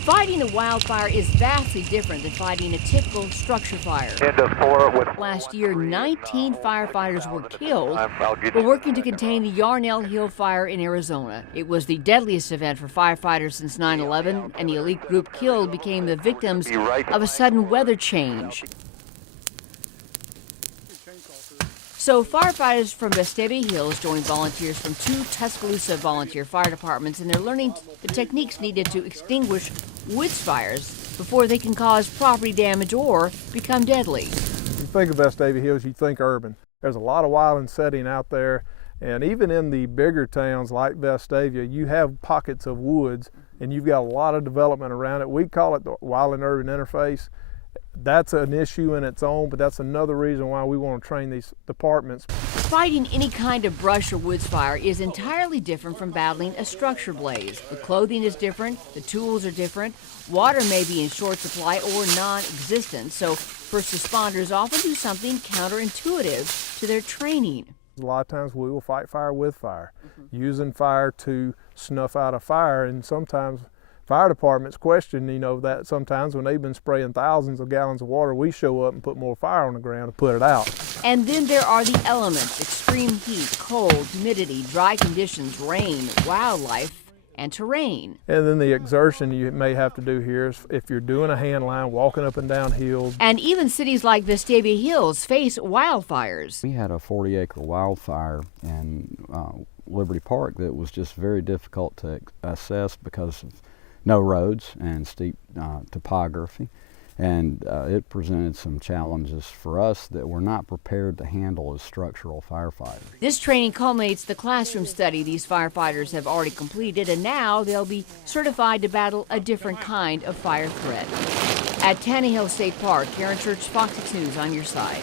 Fighting a wildfire is vastly different than fighting a typical structure fire. Last year, 19 firefighters were killed while working to contain the Yarnell Hill fire in Arizona. It was the deadliest event for firefighters since 9/11, and the elite group killed became the victims of a sudden weather change. So firefighters from Vestavia Hills joined volunteers from 2 Tuscaloosa volunteer fire departments, and they're learning the techniques needed to extinguish woods fires before they can cause property damage or become deadly. When you think of Vestavia Hills, you think urban. There's a lot of wildland setting out there, and even in the bigger towns like Vestavia, you have pockets of woods, and you've got a lot of development around it. We call it the wildland-urban interface. That's an issue in its own, but that's another reason why we want to train these departments. Fighting any kind of brush or woods fire is entirely different from battling a structure blaze. The clothing is different, the tools are different, water may be in short supply or non-existent, so first responders often do something counterintuitive to their training. A lot of times we will fight fire with fire, using fire to snuff out a fire, and sometimes fire departments question, that sometimes when they've been spraying thousands of gallons of water, we show up and put more fire on the ground to put it out. And then there are the elements: extreme heat, cold, humidity, dry conditions, rain, wildlife, and terrain. And then the exertion you may have to do here is if you're doing a hand line, walking up and down hills. And even cities like Vestavia Hills face wildfires. We had a 40-acre wildfire in Liberty Park that was just very difficult to assess because of no roads and steep topography, and it presented some challenges for us that we're not prepared to handle as structural firefighters. This training culminates the classroom study these firefighters have already completed, and now they'll be certified to battle a different kind of fire threat. At Tannehill State Park, Karen Church, Fox 6 News on your side.